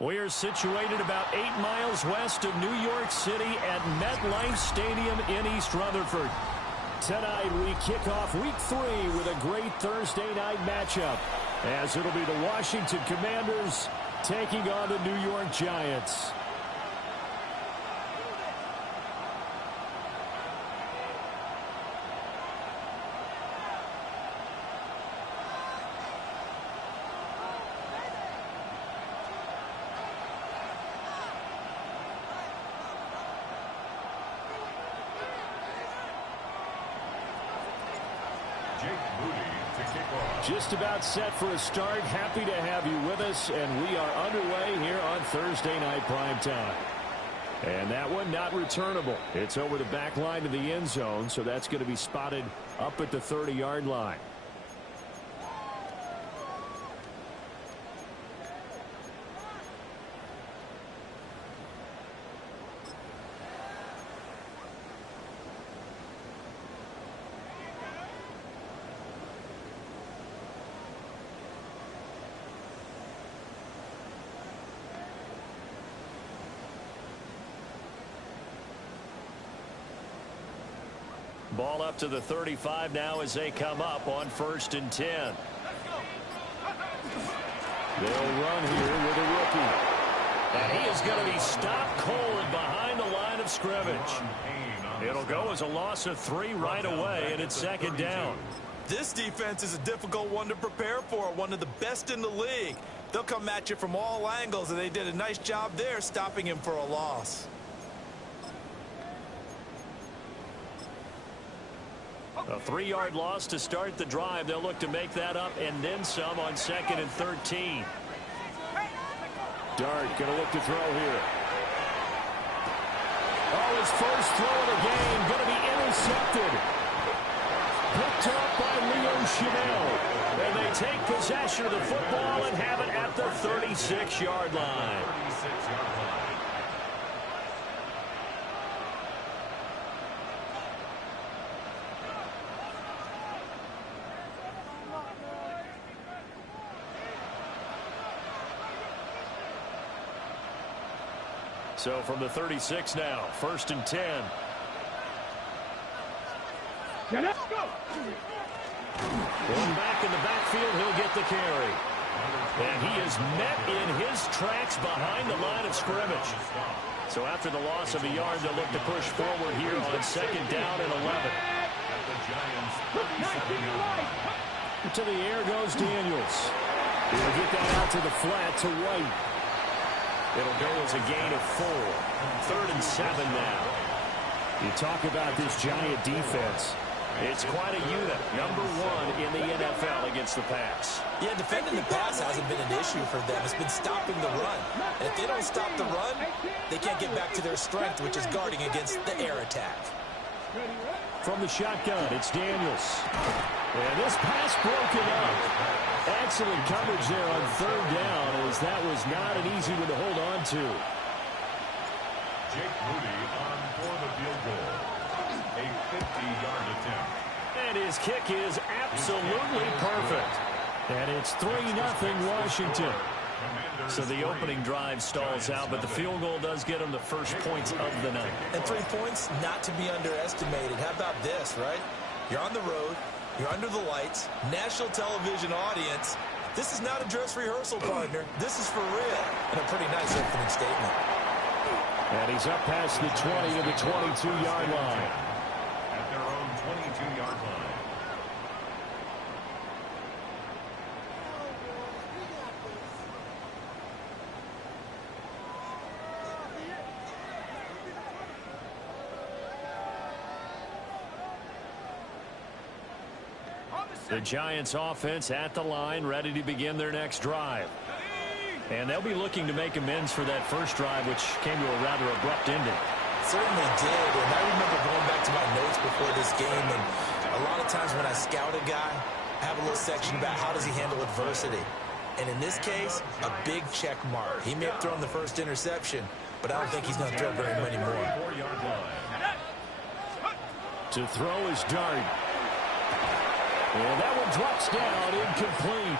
We are situated about 8 miles west of New York City at MetLife Stadium in East Rutherford. Tonight we kick off Week 3 with a great Thursday night matchup, as it'll be the Washington Commanders taking on the New York Giants. Just about set for a start. Happy to have you with us, and we are underway here on Thursday Night Primetime. And that one not returnable. It's over the back line of the end zone, so that's going to be spotted up at the 30-yard line. Ball up to the 35 now as they come up on 1st and 10. They'll run here with a rookie. And he is going to be stopped cold behind the line of scrimmage. It'll go as a loss of 3 right away, and it's 2nd down. This defense is a difficult one to prepare for, one of the best in the league. They'll come at you from all angles, and they did a nice job there stopping him for a loss. A 3-yard loss to start the drive. They'll look to make that up and then some on 2nd and 13. Dart going to look to throw here. Oh, his first throw of the game going to be intercepted. Picked up by Leo Chanel. And they take possession of the football and have it at the 36-yard line. So from the 36 now, 1st and 10. Going back in the backfield, he'll get the carry. And he is met in his tracks behind the line of scrimmage. So after the loss of a yard, they'll look to push forward here on 2nd down and 11. To the air goes Daniels. He'll get that out to the flat to White. It'll go as a gain of 4. 3rd and 7 now. You talk about this Giant defense. It's quite a unit. Number 1 in the NFL against the pass. Yeah, defending the pass hasn't been an issue for them. It's been stopping the run. And if they don't stop the run, they can't get back to their strength, which is guarding against the air attack. From the shotgun, it's Daniels. And this pass broken up. Excellent coverage there on 3rd down, as that was not an easy one to hold on to. Jake Moody on for the field goal. A 50-yard attempt. And his kick is absolutely perfect. And it's 3-0 Washington. So the opening drive stalls out, but the field goal does get them the first points of the night. And 3 points not to be underestimated. How about this, right? You're on the road. You're under the lights. National television audience. This is not a dress rehearsal, partner. This is for real. And a pretty nice opening statement. And he's up past the 20 to the 22-yard line. At their own 22-yard line. The Giants offense at the line, ready to begin their next drive. And they'll be looking to make amends for that first drive, which came to a rather abrupt ending. Certainly did, and I remember going back to my notes before this game, and a lot of times when I scout a guy, I have a little section about how does he handle adversity. And in this case, a big check mark. He may have thrown the first interception, but I don't think he's going to throw very many more. To throw is Dart. And that one drops down, incomplete.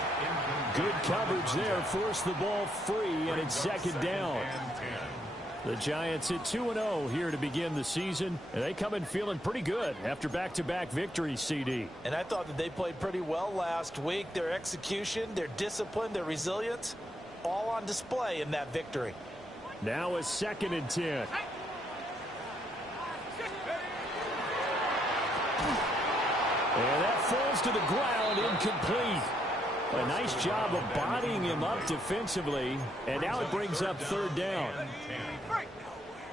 Good coverage there. Forced the ball free, and it's second down. The Giants at 2-0 here to begin the season. And they come in feeling pretty good after back-to-back victories, CD. And I thought that they played pretty well last week. Their execution, their discipline, their resilience, all on display in that victory. Now a 2nd and 10. And that falls to the ground, incomplete. A nice job of bodying him up defensively. And now it brings up 3rd down.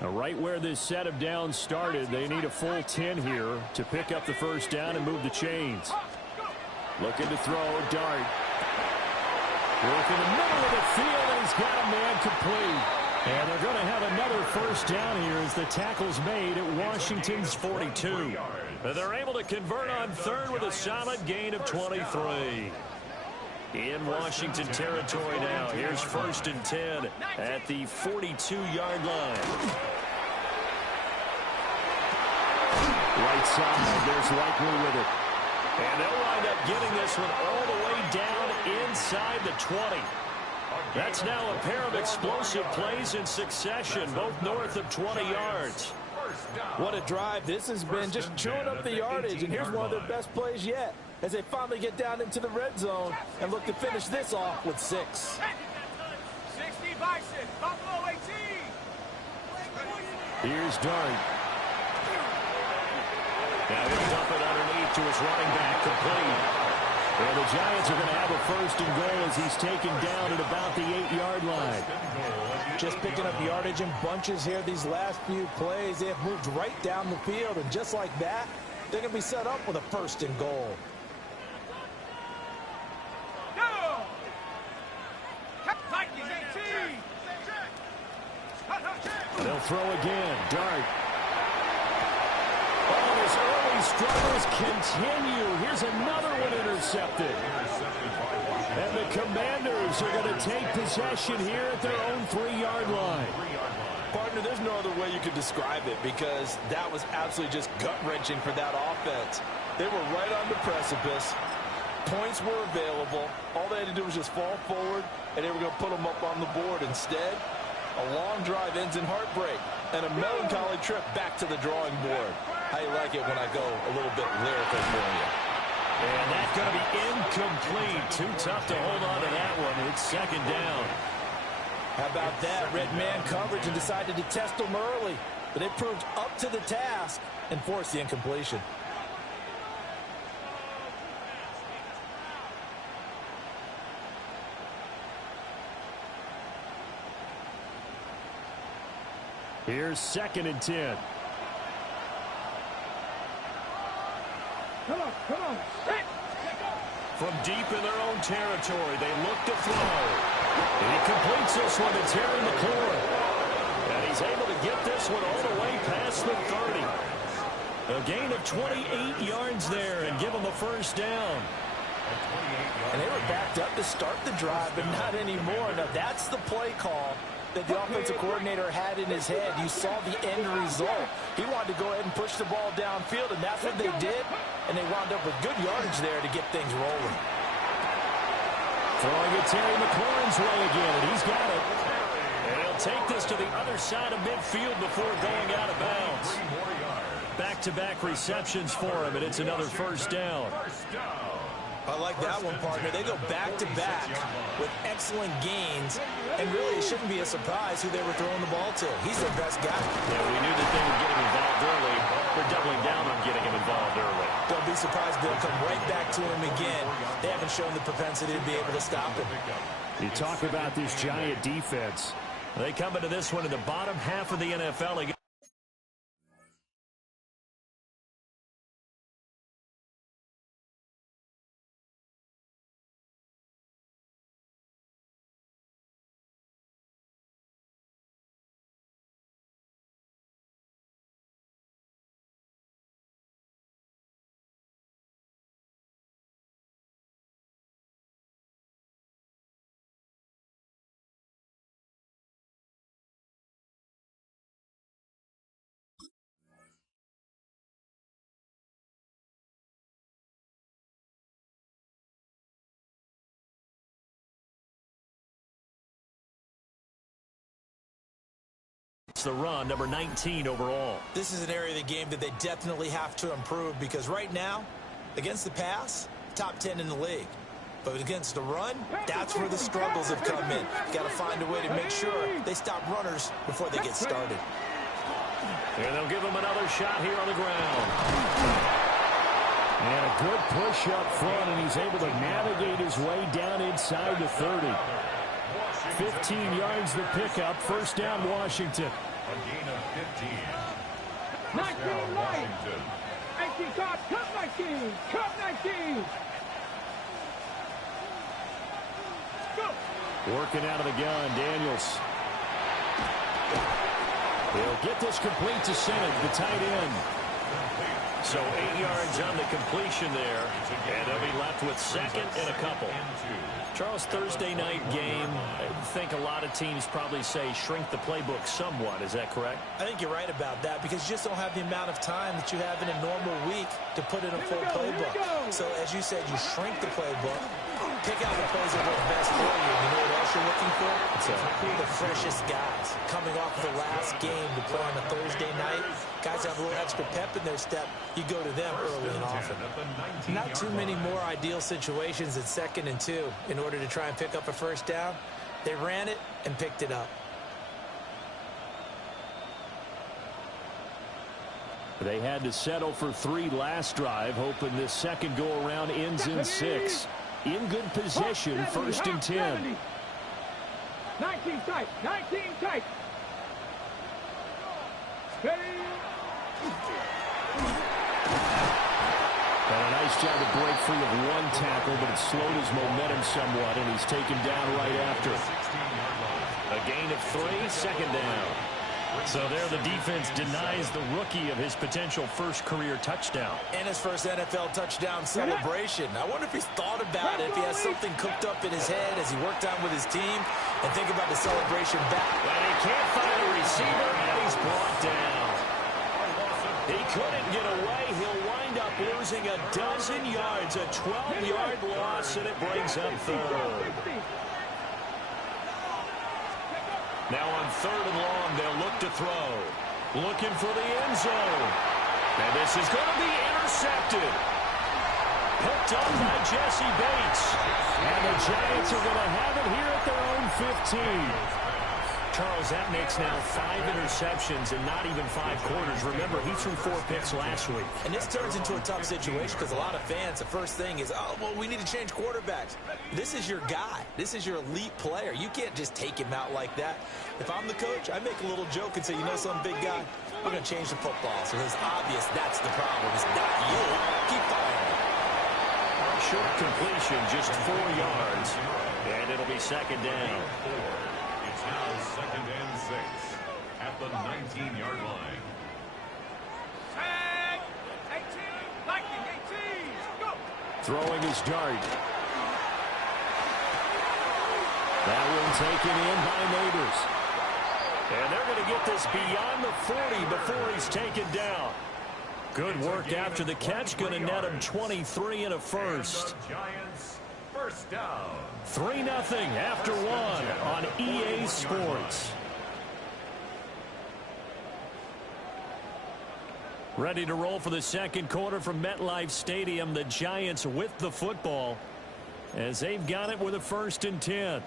Now right where this set of downs started, they need a full 10 here to pick up the 1st down and move the chains. Looking to throw, Dart. Work in the middle of the field, and he's got a man complete. And they're going to have another 1st down here as the tackle's made at Washington's 42. And they're able to convert on 3rd with a solid gain of 23. In Washington territory now. Here's 1st and 10 at the 42-yard line. Right side, there's Likely with it. And they'll wind up getting this one all the way down inside the 20. That's now a pair of explosive plays in succession, both north of 20 yards. What a drive this has been, just chewing up the yardage. And here's one of their best plays yet, as they finally get down into the red zone and look to finish this off with 6. 60 Bison, Buffalo 18. Here's Dart. Now he'll dump it underneath to his running back, complete. Well, the Giants are going to have a 1st and goal as he's taken down at about the 8-yard line. Just picking up yardage in bunches here these last few plays. They have moved right down the field, and just like that, they're going to be set up with a 1st and goal. They'll throw again. Dart. Oh, his early struggles continue. Here's another one intercepted. And the Commanders are going to take possession here at their own 3-yard line. Partner, there's no other way you could describe it, because that was absolutely just gut-wrenching for that offense. They were right on the precipice. Points were available. All they had to do was just fall forward, and they were going to put them up on the board. Instead, a long drive ends in heartbreak and a melancholy trip back to the drawing board. How you like it when I go a little bit lyrical for you? And that's going to be incomplete. Too tough to hold on to that one. It's 2nd down. How about that? Red man coverage and decided to test them early. But they proved up to the task and forced the incompletion. Here's 2nd and 10. Come on. From deep in their own territory, they look to throw. He completes this one to Terry McLaurin. And he's able to get this one all the way past the 30. A gain of 28 yards there and give them a 1st down. And they were backed up to start the drive, but not anymore. Now, that's the play call that the offensive coordinator had in his head. You saw the end result. He wanted to go ahead and push the ball downfield, and that's what they did. And they wound up with good yardage there to get things rolling. Throwing it Terry McLaurin's way again, and he's got it. And he'll take this to the other side of midfield before going out of bounds. Back-to-back receptions for him, and it's another 1st down. I like that one, partner. They go back-to-back with excellent gains, and really it shouldn't be a surprise who they were throwing the ball to. He's their best guy. Yeah, we knew that they would get him involved early. They're doubling down on getting him involved early. Don't be surprised they'll come right back to him again. They haven't shown the propensity to be able to stop him. You talk about this Giant defense. They come into this one in the bottom half of the NFL. against the run, number 19 overall. This is an area of the game that they definitely have to improve because right now, against the pass, top 10 in the league. But against the run, that's where the struggles have come in. Got to find a way to make sure they stop runners before they get started. And they'll give him another shot here on the ground. And a good push up front, and he's able to navigate his way down inside the 30. 15 yards the pickup. First down, Washington. A gain of 15. 19 light. 18 cut 19. Cut 19. Go. Working out of the gun, Daniels. He'll get this complete to Simmons, the tight end. So 8 yards on the completion there, and they'll be left with second and a couple. Charles, Thursday night game, I think a lot of teams probably say shrink the playbook somewhat. Is that correct? I think you're right about that because you just don't have the amount of time that you have in a normal week to put in a full playbook. So as you said, you shrink the playbook, pick out the plays that work best for you. You know what else you're looking for? The freshest guys coming off the last game to play on a Thursday night. Guys have a little extra pep in their step. You go to them early and often. Not too many more ideal situations at 2nd and 2 in order to try and pick up a first down. They ran it and picked it up. They had to settle for 3 last drive, hoping this second go-around ends in 6. In good position, 1st and 10. 19 tight. 19 tight. And a nice job to break free of 1 tackle, but it slowed his momentum somewhat, and he's taken down right after. A gain of 3, second down. So there the defense denies the rookie of his potential first career touchdown. And his first NFL touchdown celebration. I wonder if he's thought about it, if he has something cooked up in his head as he worked out with his team, and think about the celebration back. And he can't find a receiver, and he's brought down. He couldn't get away. He'll wind up losing a dozen yards, a 12-yard loss, and it brings up 3rd. Now on 3rd and long, they'll look to throw. Looking for the end zone. And this is going to be intercepted. Picked up by Jesse Bates. And the Giants are going to have it here at their own 15. Charles, that makes now 5 interceptions and not even 5 quarters. Remember, he threw 4 picks last week. And this turns into a tough situation because a lot of fans, the first thing is, oh, well, we need to change quarterbacks. This is your guy. This is your elite player. You can't just take him out like that. If I'm the coach, I make a little joke and say, you know some big guy, we're going to change the football. So it's obvious that's the problem. It's not you. Keep firing. Short completion, just 4 yards. And it'll be second down. It's now 2nd and 6 at the 19-yard line. Tag. 18. Lightning 18. Go. Throwing his dart. That one taken in by Neighbors. And they're going to get this beyond the 40 before he's taken down. Good work after the catch. Going to net him 23 and a first. Giants first down. 3-0 after 1 on EA Sports. Ready to roll for the second quarter from MetLife Stadium. The Giants with the football as they've got it with a 1st and 10.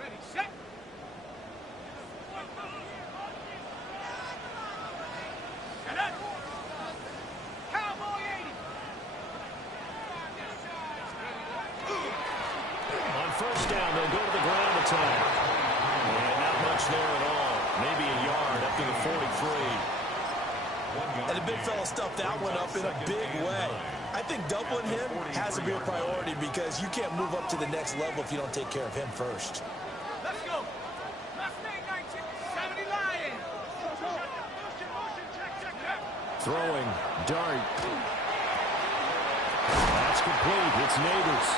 Ready, set. Set up. Cowboy 80. On 1st down, they'll go to the ground attack. And not much there at all. Maybe a yard up to the 43. And the big fella stuffed that one up in a big way. I think doubling him has to be a priority because you can't move up to the next level if you don't take care of him first. Let's go. Mustang 1970 Lion. Throwing, dart. That's complete. It's Neighbors.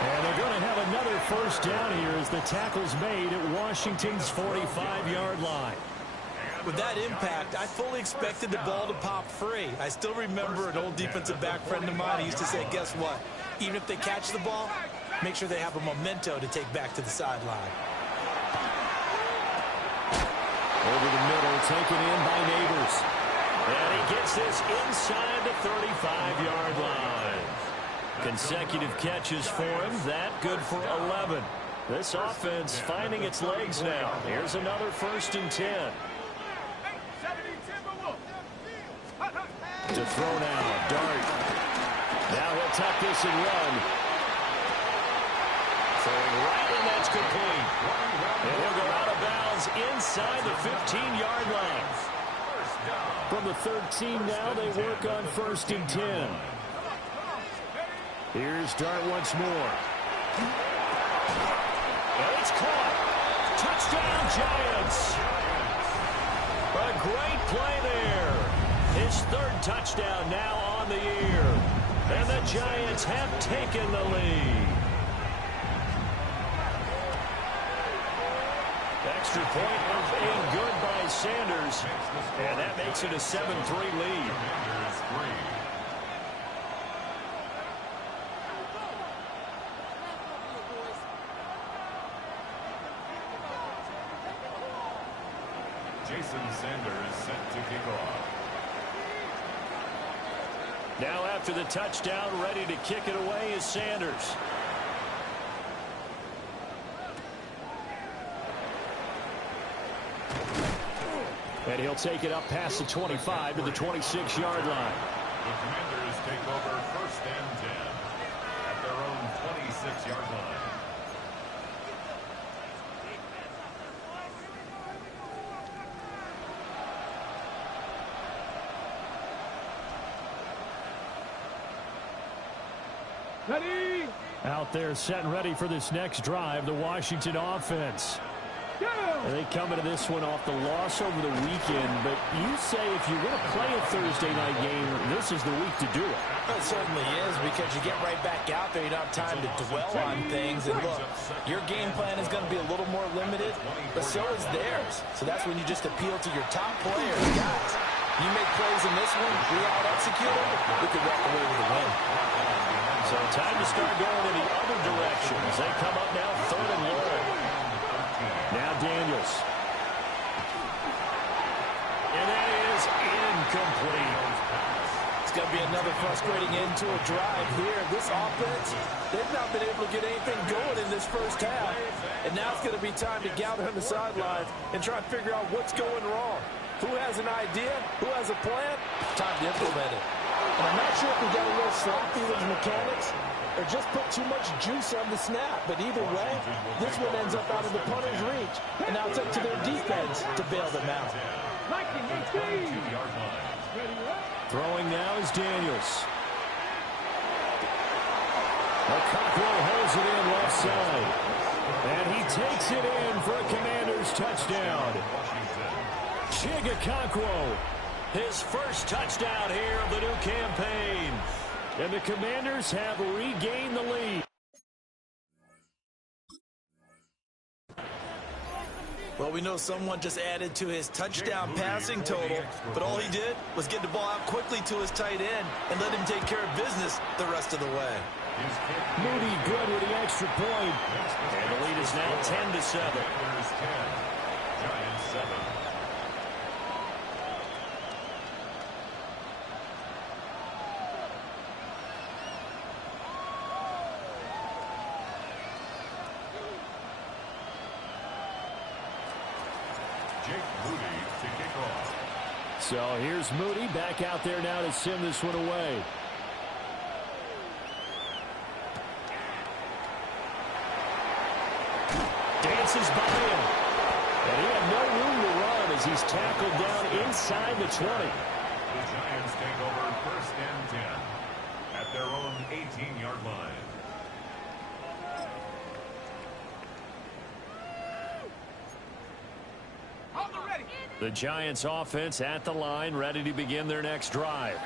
And they're going to have another first down here as the tackle's made at Washington's 45-yard line. With that impact, I fully expected the ball to pop free. I still remember an old defensive back friend of mine. He used to say, guess what? Even if they catch the ball, make sure they have a memento to take back to the sideline. Over the middle, taken in by Neighbors. And he gets this inside the 35-yard line. Consecutive catches for him. That good for 11. This offense finding its legs now. Here's another 1st and 10. To throw now, Dart. Now he'll tuck this and run. Throwing right, and that's complete. And he'll go out of bounds inside the 15-yard line. From the 13 now, they work on 1st and 10. Here's Dart once more. And it's caught. Touchdown, Giants. A great play there. His 3rd touchdown now on the year. And the Giants have taken the lead. Extra point up and good by Sanders. And that makes it a 7-3 lead. Jason Sanders set to kick off. Now after the touchdown, ready to kick it away is Sanders. And he'll take it up past the 25 to the 26-yard line. The Commanders take over 1st and 10 at their own 26-yard line. Ready? Out there set and ready for this next drive, the Washington offense. Go! And they come into this one off the loss over the weekend, but you say if you're going to play a Thursday night game, this is the week to do it. It certainly is, because you get right back out there. You don't have time to dwell on things. And look, your game plan is going to be a little more limited, but so is theirs. So that's when you just appeal to your top players. Guys, you make plays in this one, we out-execute them, we could walk away with a win. So time to start going in the other direction as they come up now 3rd and long. Now Daniels. And that is incomplete. It's going to be another frustrating end to a drive here. This offense, they've not been able to get anything going in this first half. And now it's going to be time to gather on the sidelines and try and figure out what's going wrong. Who has an idea? Who has a plan? Time to implement it. And I'm not sure if we got a little sloppy with mechanics or just put too much juice on the snap. But either way, this one ends up out of the punter's reach. And now it's up to their defense to bail them out. Throwing now is Daniels. Gotw holds it in left side. And he takes it in for a Commanders touchdown. Gotw, his first touchdown here of the new campaign. And the Commanders have regained the lead. Well, we know someone just added to his touchdown passing total, but all he did was get the ball out quickly to his tight end and let him take care of business the rest of the way. Moody good with the extra point. And the lead is now 10-7. Giants 7. So here's Moody back out there now to send this one away. Dances by him. And he had no room to run as he's tackled down inside the 20. The Giants take over 1st and 10 at their own 18-yard line. The Giants offense at the line, ready to begin their next drive.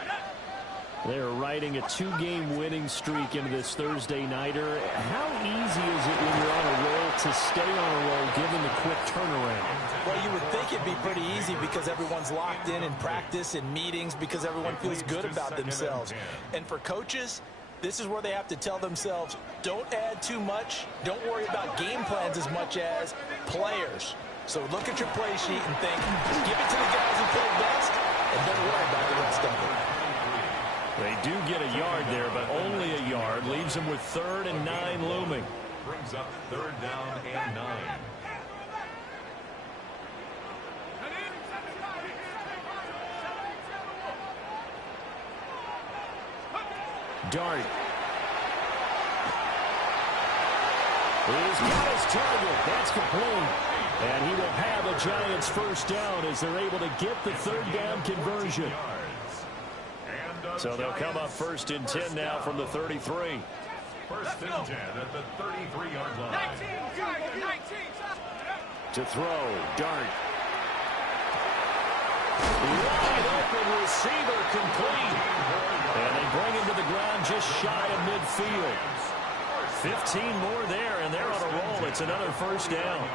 They're riding a 2-game winning streak into this Thursday nighter. How easy is it when you're on a roll to stay on a roll given the quick turnaround? Well, you would think it'd be pretty easy because everyone's locked in practice and meetings because everyone feels good about themselves. And for coaches, this is where they have to tell themselves, don't add too much. Don't worry about game plans as much as players. So look at your play sheet and think, give it to the guys who play best, and don't worry about the rest of it. They do get a yard there, but only a yard. Leaves them with 3rd and 9 looming. Brings up 3rd down and 9. Dart. He's got his target. That's complete. And he will have a Giants first down as they're able to get the 3rd down conversion. So they'll come up 1st and 10 now from the 33. 1st and 10 at the 33-yard line. To throw, Dart. Wide open receiver complete. And they bring him to the ground just shy of midfield. 15 more there, and they're on a roll. It's another 1st down.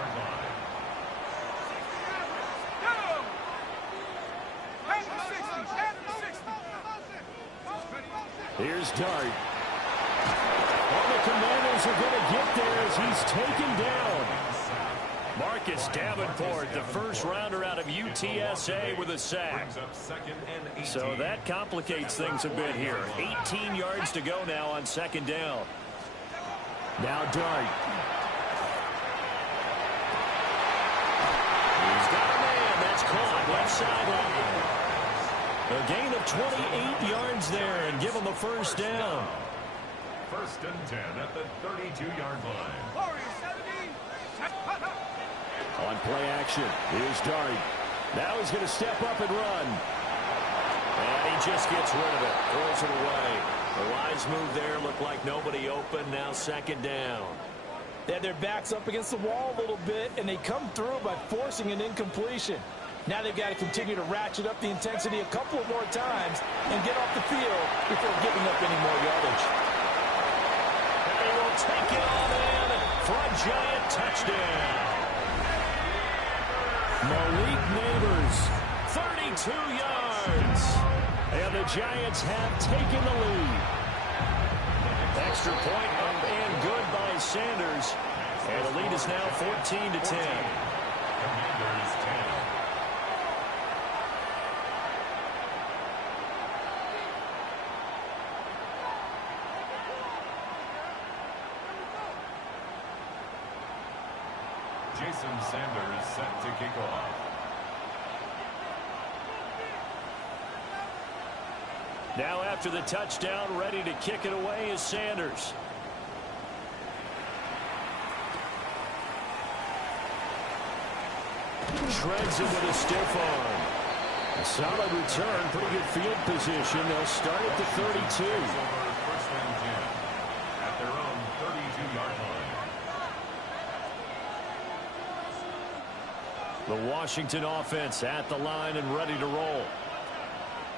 Here's Dart. All the Commanders are going to get there as he's taken down. Marcus Davenport, the first rounder out of UTSA with a sack. So that complicates things a bit here. 18 yards to go now on 2nd down. Now Dart. He's got a man. That's caught. Left sideline. A gain of 28 yards there and give him a 1st down. 1st and 10 at the 32-yard line. On play action, here's Dart. Now he's going to step up and run. And he just gets rid of it. Throws it away. The wise move there. Looked like nobody open. Now 2nd down. They had their backs up against the wall a little bit, and they come through by forcing an incompletion. Now they've got to continue to ratchet up the intensity a couple of more times and get off the field before giving up any more yardage. And he will take it on in for a Giant touchdown. Malik Neighbors, 32 yards. And the Giants have taken the lead. Extra point up and good by Sanders. And the lead is now 14-10. Commanders 10. Jason Sanders set to kick off. Now after the touchdown, ready to kick it away is Sanders. Shreds him with a stiff arm. A solid return, pretty good field position. They'll start at the 32. 1st and 10 at their own 32-yard line. The Washington offense at the line and ready to roll.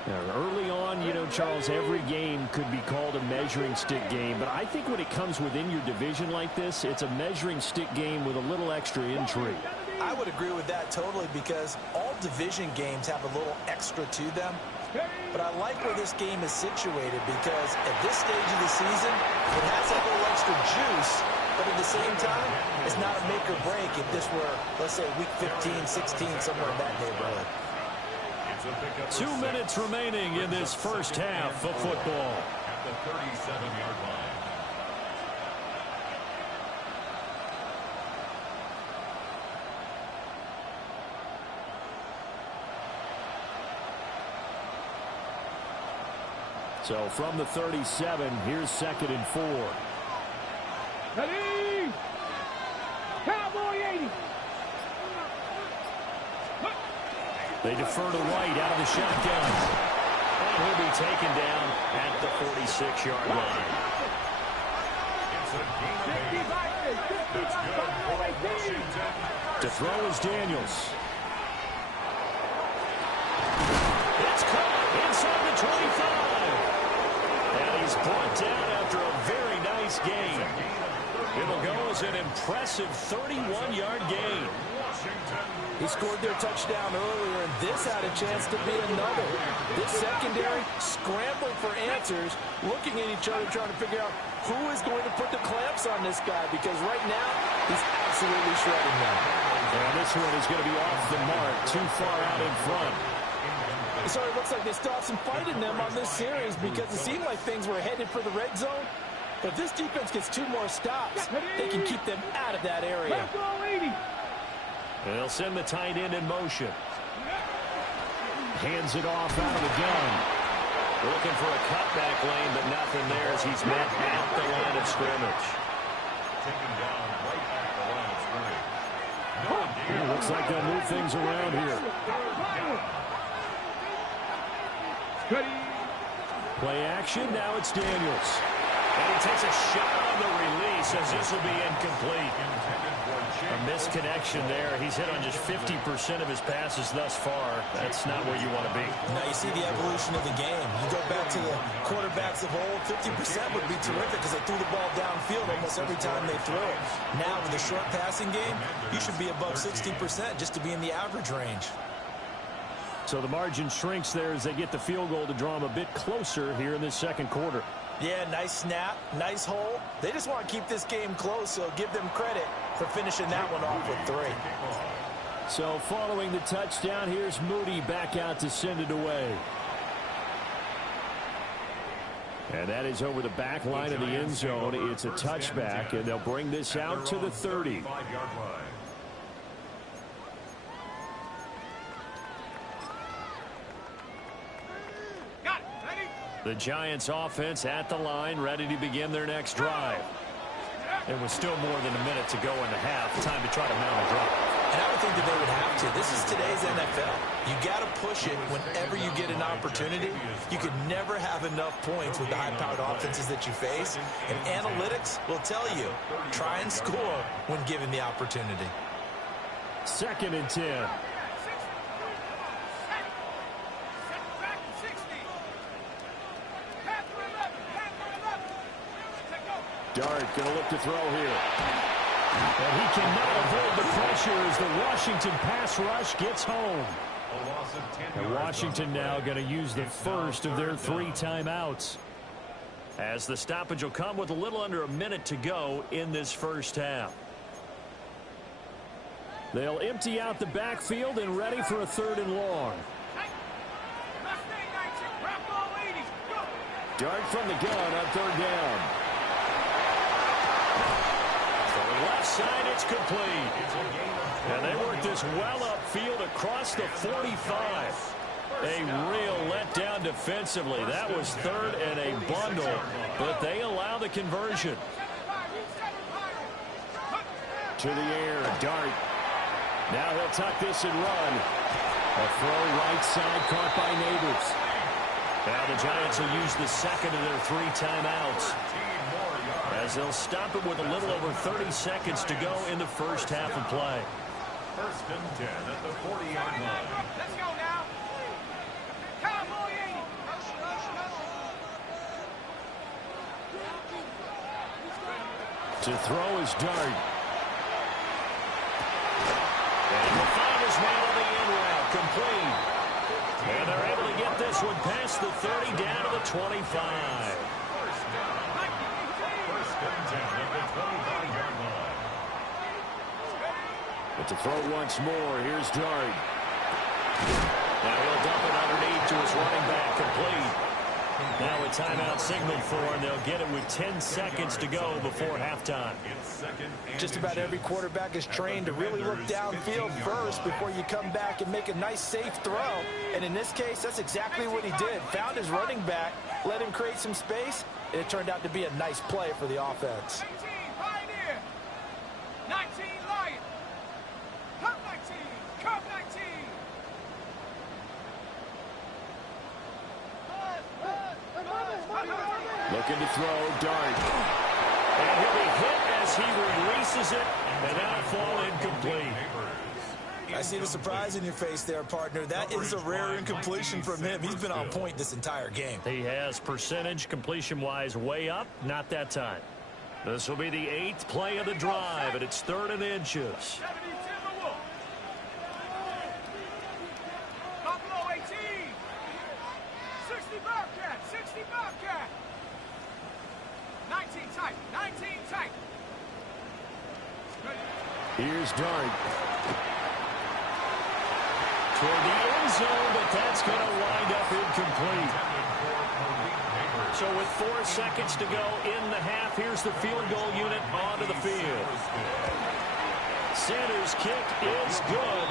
Now, early on, you know, Charles, every game could be called a measuring stick game. But I think when it comes within your division like this, it's a measuring stick game with a little extra intrigue. I would agree with that totally because all division games have a little extra to them. But I like where this game is situated because at this stage of the season, it has a little extra juice. But at the same time, it's not a make or break if this were, let's say, week 15, 16, somewhere in that neighborhood. 2 minutes remaining in this first half of football. At the 37-yard line. So from the 37, here's 2nd and 4. Ready? Cowboy 80. They defer to White out of the shotgun. And he'll be taken down at the 46-yard line. It's a gain of 8. That's good for Washington. To throw is Daniels. It's caught inside the 25. is brought down after a very nice gain. It'll go as an impressive 31-yard gain. He scored their touchdown earlier, and this had a chance to be another. This secondary scrambling for answers, looking at each other, trying to figure out who is going to put the clamps on this guy, because right now, he's absolutely shredding them. And this one is going to be off the mark, too far out in front. So it looks like they still have some fight in them on this series, because it seemed like things were headed for the red zone. But if this defense gets 2 more stops, they can keep them out of that area. And they'll send the tight end in motion. Hands it off out of the gun. Looking for a cutback lane, but nothing there as he's met at the line of scrimmage. Taken down right at the line of scrimmage. Looks like they'll move things around here. Play action, now it's Daniels. And he takes a shot on the release as this will be incomplete. A misconnection there. He's hit on just 50% of his passes thus far. That's not where you want to be. Now you see the evolution of the game. You go back to the quarterbacks of old, 50% would be terrific because they threw the ball downfield almost every time they threw it. Now with the short passing game, you should be above 60% just to be in the average range. So the margin shrinks there as they get the field goal to draw them a bit closer here in this second quarter. Yeah, nice snap, nice hole. They just want to keep this game close, so give them credit for finishing that one off with 3. So following the touchdown, here's Moody back out to send it away. And that is over the back line of the end zone. It's a touchback, and they'll bring this out to the 30. The Giants offense at the line, ready to begin their next drive. There was still more than a minute to go in the half. Time to try to mount a drive. And I would think that they would have to. This is today's NFL. You got to push it whenever you get an opportunity. You could never have enough points with the high-powered offenses that you face. And analytics will tell you, try and score when given the opportunity. 2nd and 10. Dart going to look to throw here. And he cannot avoid the pressure as the Washington pass rush gets home. And Washington now going to use the first of their 3 timeouts. As the stoppage will come with a little under a minute to go in this first half. They'll empty out the backfield and ready for a 3rd and long. Dart from the gun on 3rd down. Left side, it's complete. And they work this well upfield across the 45. A real letdown defensively. That was 3rd and a bundle, but they allow the conversion. To the air, Dart. Now he'll tuck this and run. A throw right side caught by Neighbors. Now the Giants will use the 2nd of their 3 timeouts, as they'll stop it with a little over 30 seconds to go in the first half of play. 1st and 10 at the 40-yard line. Let's go now. Cowboy 80. To throw is Dart. And the find his man on the in route, complete. And they're able to get this one past the 30 down to the 25. But to throw once more, here's Dart. Now he'll dump it underneath to his running back, complete. Now a timeout signaled for, and they'll get it with 10 seconds to go before halftime. Just about every quarterback is trained to really look downfield first before you come back and make a nice, safe throw. And in this case, that's exactly what he did. Found his running back, let him create some space, and it turned out to be a nice play for the offense. 18, Pioneer. 19, Lion. Cup 19. Cup 19. Looking to throw, Dart. And he'll be hit as he releases it, and that'll fall incomplete. I see the surprise in your face there, partner. That is a rare incompletion from him. He's been on point this entire game. He has percentage completion-wise way up, not that time. This will be the 8th play of the drive, and it's 3rd and inches. Buffalo 18. 60 Bobcat. 60 Bobcat. 19 tight. 19 tight. Here's Dart. Toward the end zone, but that's going to wind up incomplete. So with 4 seconds to go in the half, here's the field goal unit onto the field. Sanders' kick is good,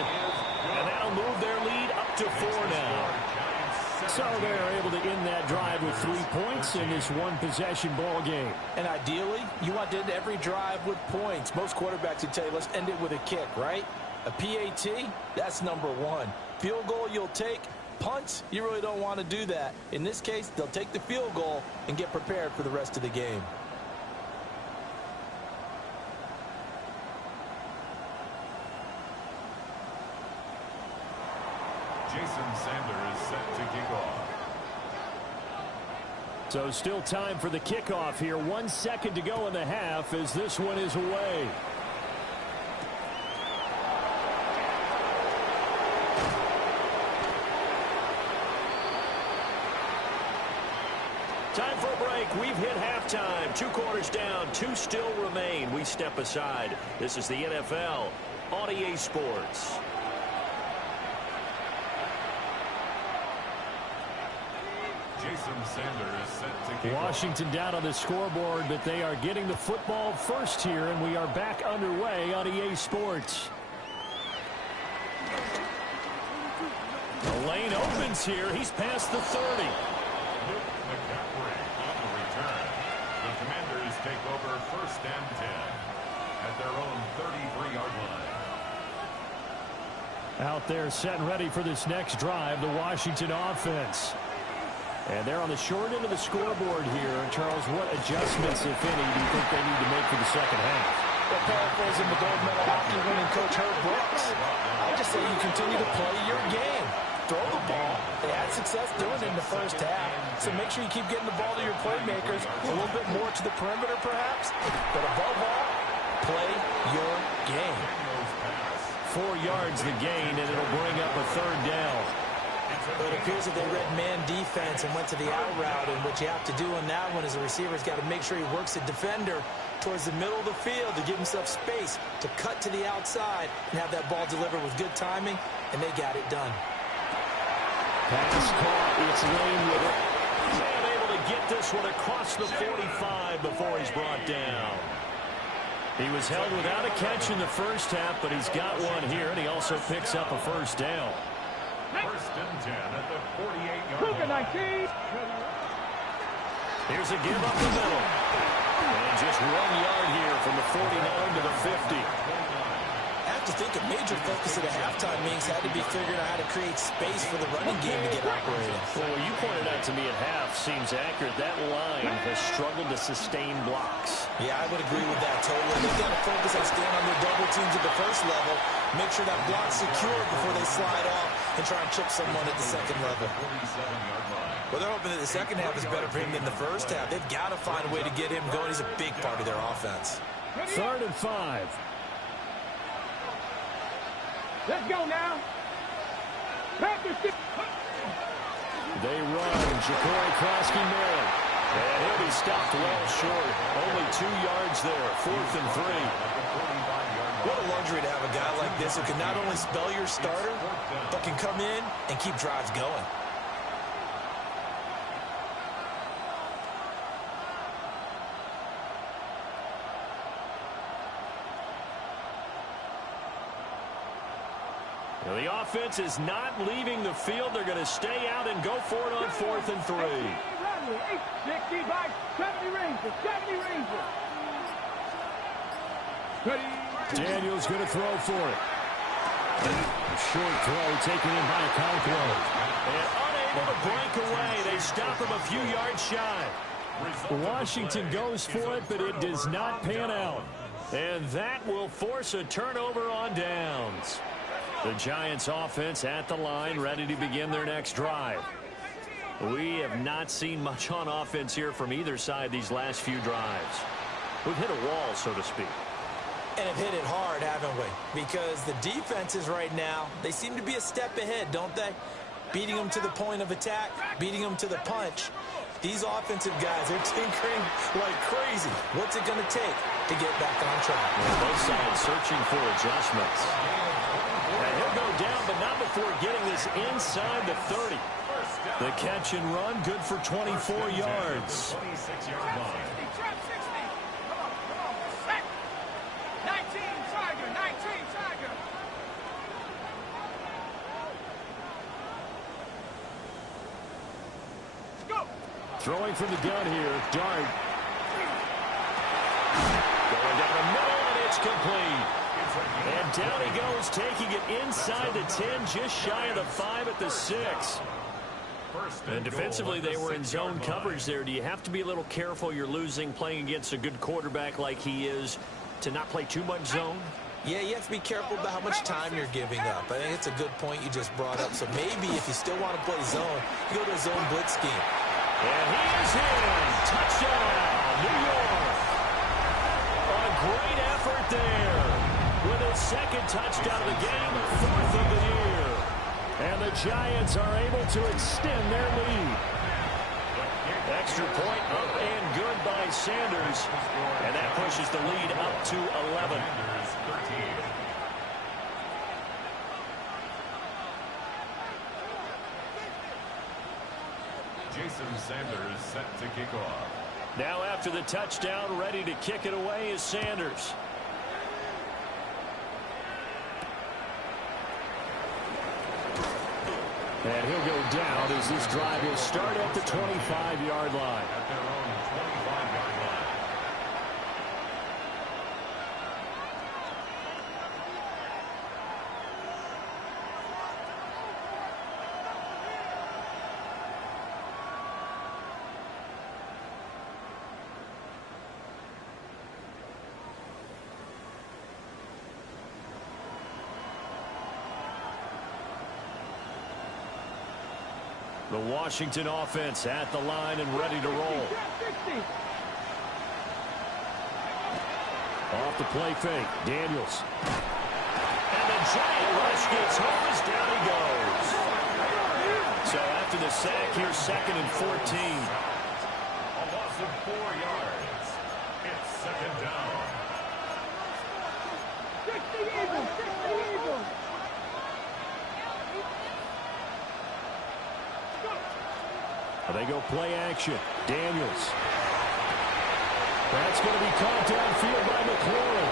and that'll move their lead up to 4 now. So they're able to end that drive with 3 points in this one-possession ball game. And ideally, you want to end every drive with points. Most quarterbacks would tell you, let's end it with a kick, right? A PAT, that's number 1. Field goal you'll take. Punts, you really don't want to do that. In this case, they'll take the field goal and get prepared for the rest of the game. Jason Sander is set to kick off. So still time for the kickoff here. 1 second to go in the half as this one is away. Time for a break. We've hit halftime. 2 quarters down. 2 still remain. We step aside. This is the NFL on EA Sports. Jason Sander is set to kick Washington off. down on the scoreboard, but they are getting the football first here, and we are back underway on EA Sports. The lane opens here. He's past the 30. The Commanders take over 1st and 10 at their own 33-yard line. Out there set and ready for this next drive, the Washington offense. And they're on the short end of the scoreboard here. Charles, what adjustments, if any, do you think they need to make for the second half? Well, paraphrasing the gold medal hockey winning coach Herb Brooks, I just say you continue to play your game. Throw the ball. They had success doing it in the first half. So make sure you keep getting the ball to your playmakers, a little bit more to the perimeter perhaps. But above all, play your game. 4 yards the gain, and it'll bring up a 3rd down. But it appears that they read man defense and went to the out route, and what you have to do on that one is the receiver's got to make sure he works the defender towards the middle of the field to give himself space to cut to the outside and have that ball delivered with good timing, and they got it done. Pass caught. It's Lane with it. And able to get this one across the 45 before he's brought down. He was held without a catch in the first half, but he's got one here, and he also picks up a 1st down. 1st and 10 at the 48-yard line. Here's a give up the middle. And just 1 yard here from the 49 to the 50. I have to think a major focus at a halftime meetings had to be figuring out how to create space for the running game to get operating. Well, what you pointed out to me at half seems accurate. That line has struggled to sustain blocks. Yeah, I would agree with that totally. They've got to focus on staying on their double teams at the first level, make sure that block's secure before they slide off and try and chip someone at the second level. Well, they're hoping that the second half is better for him than the first half. They've got to find a way to get him going. He's a big part of their offense. 3rd and 5. Let's go now. They run. Ja'Cory Krosky-Merritt. And he'll be stopped well short. Only 2 yards there. 4th and 3. What a luxury to have a guy like this who can not only spell your starter, but can come in and keep drives going. Now, the offense is not leaving the field. They're going to stay out and go for it on 4th and 3. 60 by 70 Rangers. 70 Rangers. Daniels going to throw for it. A short throw taken in by Conquo. And unable to break away. They stop him a few yards shy. Washington goes for it, but it does not pan out. And that will force a turnover on downs. The Giants offense at the line, ready to begin their next drive. We have not seen much on offense here from either side these last few drives. We've hit a wall, so to speak. And have hit it hard, haven't we? Because the defenses right now, they seem to be a step ahead, don't they? Beating them to the point of attack, beating them to the punch. These offensive guys are tinkering like crazy. What's it going to take to get back on track? Both sides searching for adjustments. And he'll go down, but not before getting this inside the 30. The catch and run, good for 24 yards. 26-yard line. Throwing from the gun here, Dart. Going down the middle, and it's complete. And down he goes, taking it inside the 10, just shy of the 5 at the 6. And defensively, they were in zone coverage there. Do you have to be a little careful? You're losing, playing against a good quarterback like he is, to not play too much zone? Yeah, you have to be careful about how much time you're giving up. I think it's a good point you just brought up. So maybe if you still want to play zone, you go to a zone blitz scheme. And he is in. Touchdown, New York. A great effort there. With his second touchdown of the game, 4th of the year. And the Giants are able to extend their lead. Extra point up and good by Sanders. And that pushes the lead up to 11. Jason Sanders set to kick off. Now after the touchdown, ready to kick it away is Sanders. And he'll go down as this drive will start at the 25-yard line. At their own 25-yard line. The Washington offense at the line and ready to roll. Off the play fake, Daniels. And the giant rush gets home as down he goes. So after the sack, here's 2nd and 14. A loss of 4 yards. It's 2nd down. 60 Eagles, 60 Eagles. They go play action. Daniels. That's going to be caught downfield by McLaurin.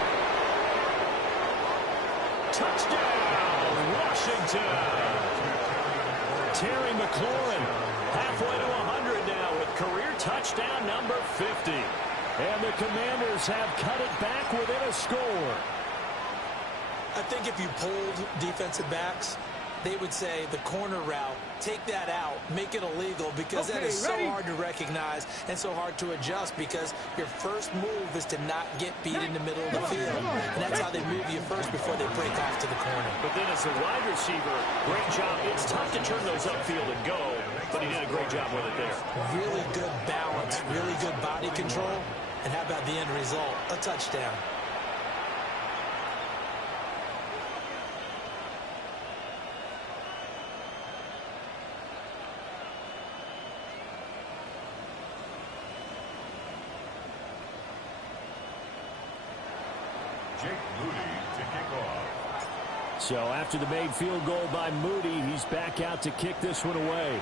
Touchdown, Washington. Terry McLaurin halfway to 100 now with career touchdown number 50. And the Commanders have cut it back within a score. I think if you polled defensive backs, they would say the corner route, take that out, make it illegal, because that is so hard to recognize and so hard to adjust, because your first move is to not get beat in the middle of the field. And that's how they move you first before they break off to the corner. But then as a wide receiver, great job. It's tough to turn those upfield and go, but he did a great job with it there. Really good balance, really good body control. And how about the end result? A touchdown. So after the made field goal by Moody, he's back out to kick this one away.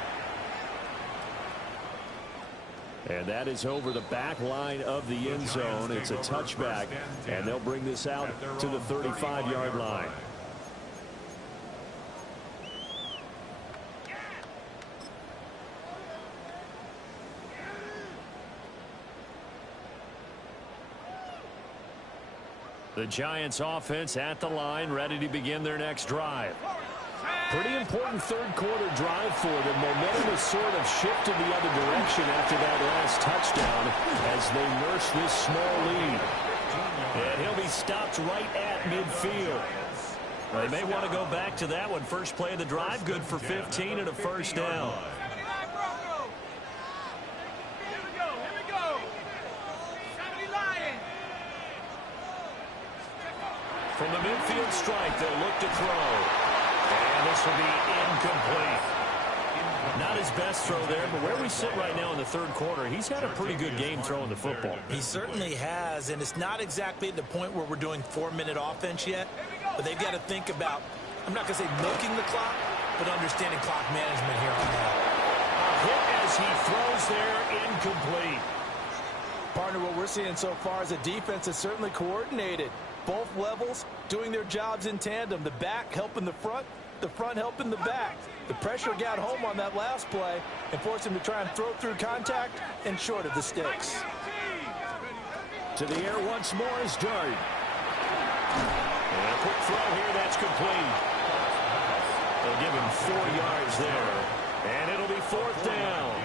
And that is over the back line of the end zone. It's a touchback, and they'll bring this out to the 35-yard line. The Giants offense at the line, ready to begin their next drive. Pretty important third quarter drive for them. Momentum has sort of shifted the other direction after that last touchdown as they nurse this small lead. And he'll be stopped right at midfield. Well, they may want to go back to that one. First play of the drive, good for 15 and a first down. From the midfield strike, they'll look to throw. And this will be incomplete. Not his best throw there, but where we sit right now in the third quarter, he's had a pretty good game throwing the football. He certainly has, and it's not exactly at the point where we're doing 4-minute offense yet, but they've got to think about, I'm not going to say milking the clock, but understanding clock management here on that. Hit as he throws there, incomplete. Partner, what we're seeing so far is a defense that's certainly coordinated. Both levels doing their jobs in tandem. The back helping the front helping the back. The pressure got home on that last play and forced him to try and throw through contact and short of the sticks. To the air once more is Dart. And a quick throw here, that's complete. They'll give him 4 yards there. And it'll be fourth down.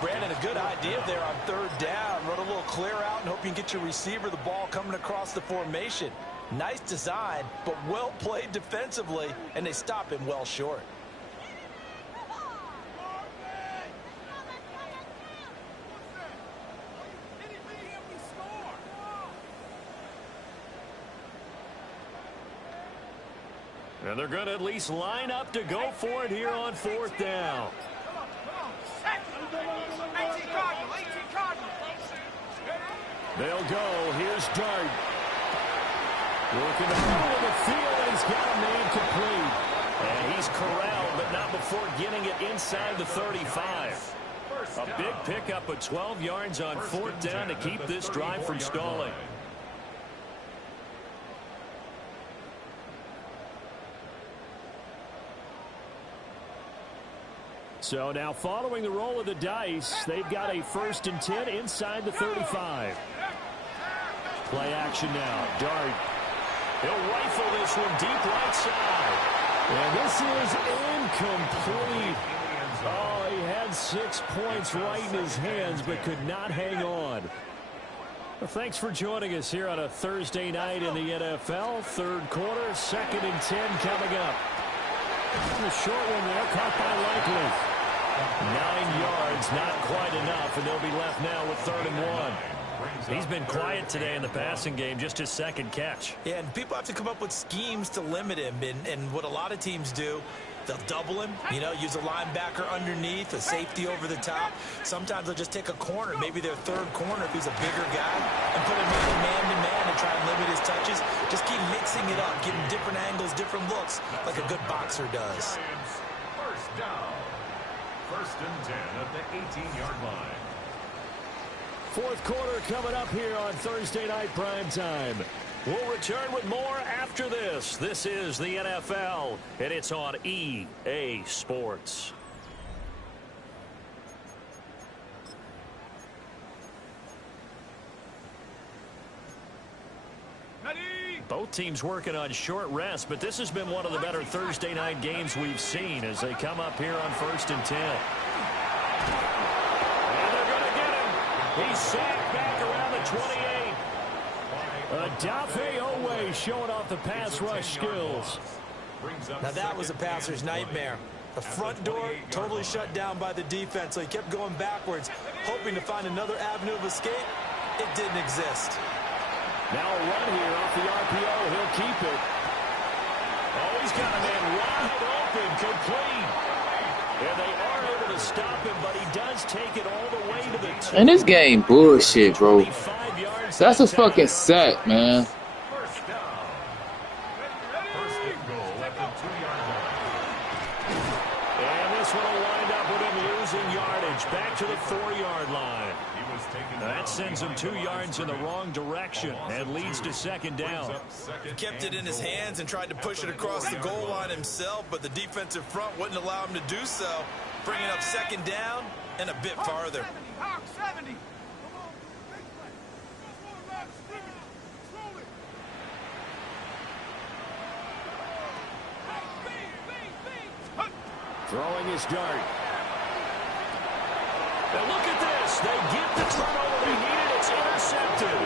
Brandon, a good idea there on third down. Run a little clear out and hope you can get your receiver the ball coming across the formation. Nice design, but well played defensively, and they stop him well short. And they're going to at least line up to go for it here on fourth down. They'll go. Here's Dart. Working the middle of the field, and he's got a man complete. And he's corralled, but not before getting it inside the 35. A big pickup of 12 yards on fourth down to keep this drive from stalling. So now following the roll of the dice, they've got a 1st and 10 inside the 35. Play action now. Dart. He'll rifle this one deep right side. And this is incomplete. Oh, he had 6 points right in his hands, but could not hang on. Well, thanks for joining us here on a Thursday night in the NFL. Third quarter, 2nd and 10 coming up. And a short one there, caught by Likely. 9 yards, not quite enough, and they'll be left now with 3rd and 1. He's been quiet today in the passing game, just his 2nd catch. Yeah, and people have to come up with schemes to limit him, and what a lot of teams do, they'll double him, use a linebacker underneath, a safety over the top. Sometimes they'll just take a corner, maybe their 3rd corner if he's a bigger guy, and put him in man-to-man and try and limit his touches. Just keep mixing it up, give him different angles, different looks, like a good boxer does. First down. 1st and 10 at the 18-yard line. Fourth quarter coming up here on Thursday Night Primetime. We'll return with more after this. This is the NFL, and it's on EA Sports. Both teams working on short rest, but this has been one of the better Thursday night games we've seen as they come up here on 1st and 10. And they're going to get him. He's sacked back around the 28. Gotw showing off the pass rush skills. Now that was a passer's nightmare. The front door totally shut down by the defense, so he kept going backwards, hoping to find another avenue of escape. It didn't exist. Now a run here off the RPO. He'll keep it. Oh, he's got a man wide open, complete. And they are able to stop him, but he does take it all the way to the 2. And this game bullshit, bro. That's a fucking set, man. First down. 1st and goal at the 2-yard line. And this one will wind up with him losing yardage. Back to the 4-yard line. That sends him 2 yards in the wrong direction and leads to 2nd down. He kept it in his hands and tried to push it across the goal line himself, but the defensive front wouldn't allow him to do so, bringing up 2nd down and a bit farther. Throwing his Dart. And look at this. They get the turnover they needed. It's intercepted.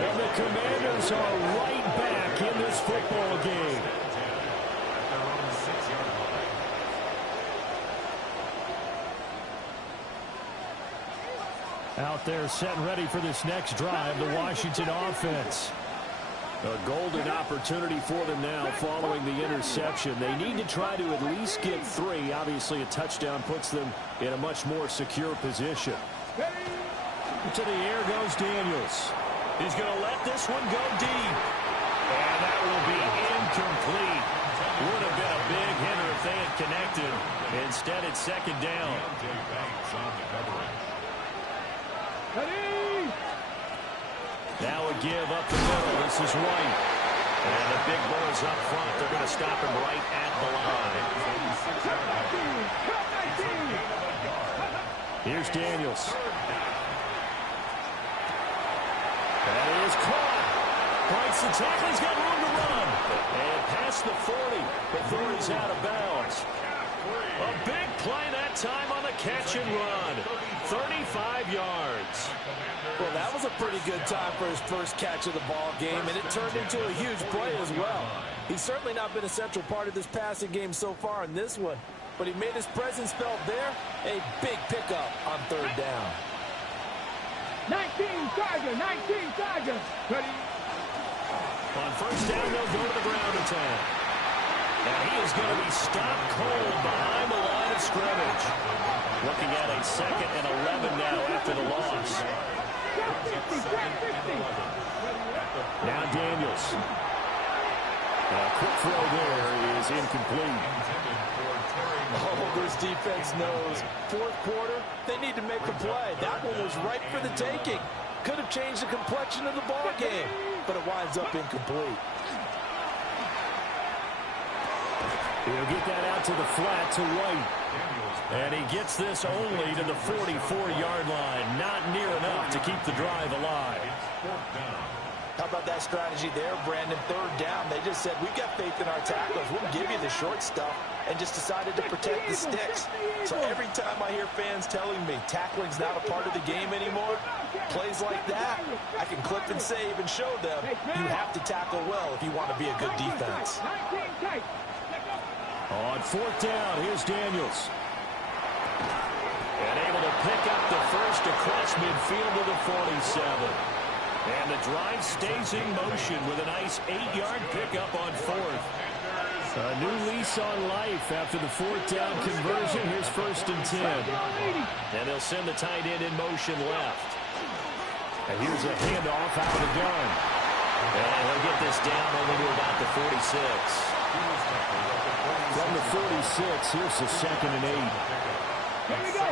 And the Commanders Steelers are right back in this football game. Out there set and ready for this next drive, the Washington offense. A golden opportunity for them now following the interception. They need to try to at least get 3. Obviously, a touchdown puts them in a much more secure position. To the air goes Daniels. He's going to let this one go deep. And that will be incomplete. Would have been a big hitter if they had connected. Instead, it's second down. Now a give up the middle. This is White. And the big boys up front. They're going to stop him right at the line. Here's Daniels. That is caught. Breaks the tackle. He's got room to run. And past the 40 before he's out of bounds. A big play that time on the catch and run. 35 yards. Well, that was a pretty good time for his first catch of the ball game, and it turned into a huge play as well. He's certainly not been a central part of this passing game so far in this one, but he made his presence felt there. A big pickup on third down. 19 Tigers, 19 Tigers. Ready? On first down, they'll go to the ground attack. And he is going to be stopped cold behind the line of scrimmage. Looking at a 2nd and 11 now after the loss. Now Daniels. A quick throw there is incomplete. Oh, this defense knows. Fourth quarter, they need to make a play. That one was right for the taking. Could have changed the complexion of the ball game, but it winds up incomplete. He'll get that out to the flat to White. And he gets this only to the 44-yard line. Not near enough to keep the drive alive. How about that strategy there, Brandon? Third down, they just said, we've got faith in our tacklers. We'll give you the short stuff, and just decided to protect the sticks. So every time I hear fans telling me tackling's not a part of the game anymore, plays like that, I can clip and save and show them you have to tackle well if you want to be a good defense. On fourth down, here's Daniels. And able to pick up the first across midfield to the 47. And the drive stays in motion with a nice 8-yard pickup on fourth. A new lease on life after the fourth down conversion. Here's 1st and 10. And they'll send the tight end in motion left. And here's a handoff out of the gun. And he'll get this down over to about the 46. From the 46, here's the 2nd and 8. Here we go.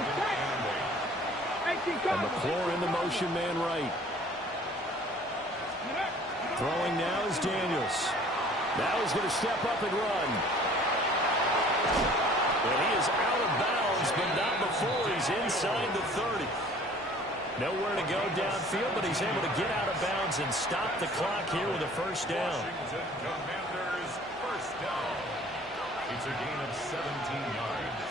And McClure in the motion man right. Throwing now is Daniels. Now he's going to step up and run. And he is out of bounds, but not before he's inside the 30. Nowhere to go downfield, but he's able to get out of bounds and stop the clock here with a first down. Commanders first down. It's a gain of 17 yards.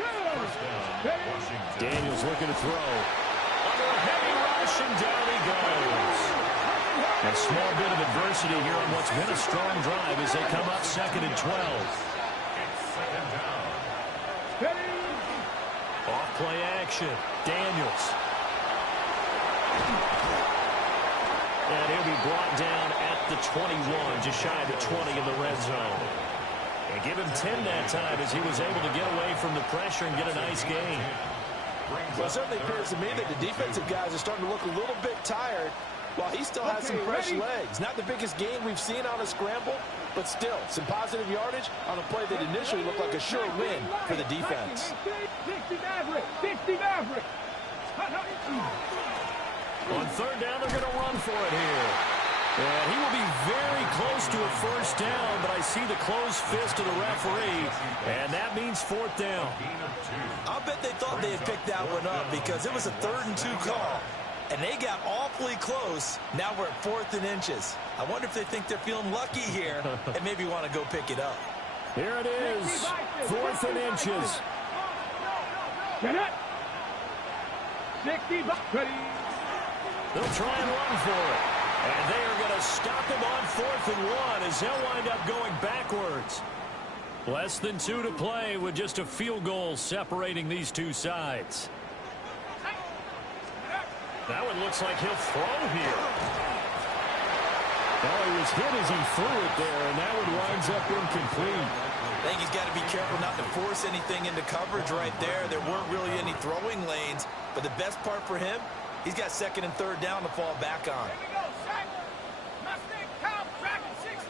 First down, Washington. Daniels looking to throw. Under a heavy rush, and down he goes. A small bit of adversity here on what's been a strong drive as they come up 2nd and 12. It's second down. Off play action. Daniels. And he'll be brought down at the 21, just shy of the 20 in the red zone. And give him 10 that time as he was able to get away from the pressure and get a nice gain. Well, it certainly appears to me that the defensive guys are starting to look a little bit tired while he still has some fresh legs. Not the biggest gain we've seen on a scramble, but still some positive yardage on a play that initially looked like a sure win for the defense. 60 Maverick, 60 Maverick. On third down, they're going to run for it here. And he will be very close to a first down, but I see the closed fist of the referee, and that means fourth down. I'll bet they thought they had picked that one up because it was a 3rd and 2 call, and they got awfully close. Now we're at 4th and inches. I wonder if they think they're feeling lucky here and maybe want to go pick it up. Here it is, 4th and inches. Get it. 60 ready. They'll try and run for it. And they are going to stop him on 4th and 1 as he'll wind up going backwards. Less than 2 to play with just a field goal separating these two sides. That one looks like he'll throw here. Oh, he was hit as he threw it there, and that one winds up incomplete. I think he's got to be careful not to force anything into coverage right there. There weren't really any throwing lanes, but the best part for him, he's got 2nd and 3rd down to fall back on. Here we go, Shaq. Mustang, Cow, Dragon 60.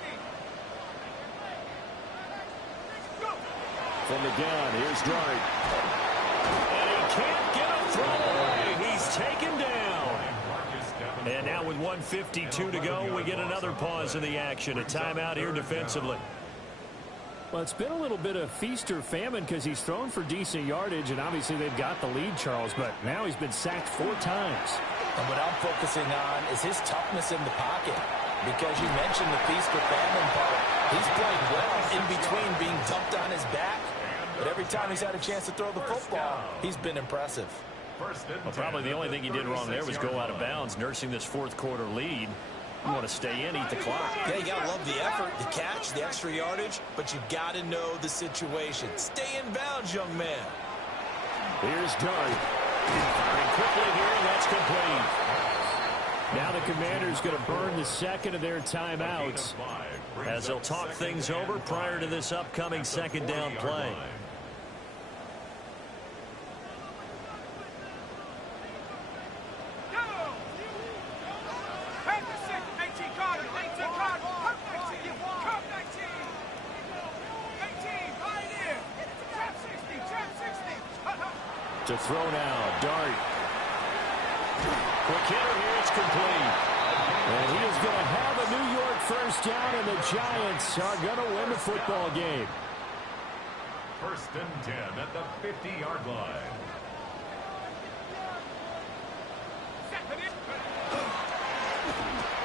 Go. From the gun, here's Dart. And he can't get a throw away. He's taken down. And now with 1:52 to go, we get another pause in the action. A timeout here defensively. Well, it's been a little bit of feast or famine because he's thrown for decent yardage, and obviously they've got the lead, Charles, but now he's been sacked 4 times. And what I'm focusing on is his toughness in the pocket. Because you mentioned the feast or famine part. He's played well in between being dumped on his back. But every time he's had a chance to throw the football, he's been impressive. Well, probably the only thing he did wrong there was go out of bounds, nursing this 4th quarter lead. You want to stay in, eat the clock. Yeah, you got to love the effort, the catch, the extra yardage, but you got to know the situation. Stay in bounds, young man. Here's Dart. Firing quickly here, and that's complete. Now the Commanders going to burn the 2nd of their timeouts as they'll talk things over prior to this upcoming 2nd down play. To throw now, Dart. Quick hitter here, it's complete. And he is going to have a New York 1st down, and the Giants are going to win the football game. 1st and 10 at the 50-yard line.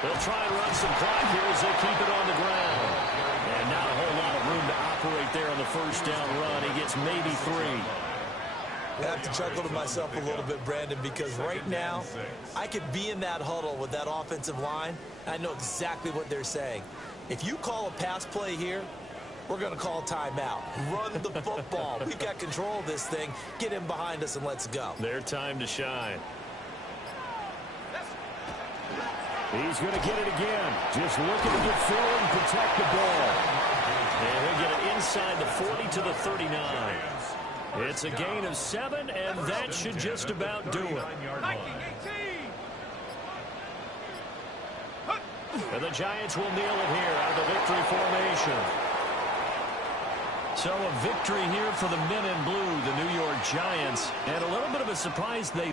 They'll try and run some clock here as they keep it on the ground. And not a whole lot of room to operate there on the 1st down run. He gets maybe 3. I have to chuckle to myself a little bit, Brandon, because right now I could be in that huddle with that offensive line. And I know exactly what they're saying. If you call a pass play here, we're going to call timeout. Run the football. We've got control of this thing. Get in behind us and let's go. Their time to shine. He's going to get it again. Just looking to get forward and protect the ball. And he'll get it inside the 40 to the 39. It's a gain of 7, and that should just about do it. And the Giants will kneel it here out of the victory formation. So a victory here for the men in blue, the New York Giants, and a little bit of a surprise they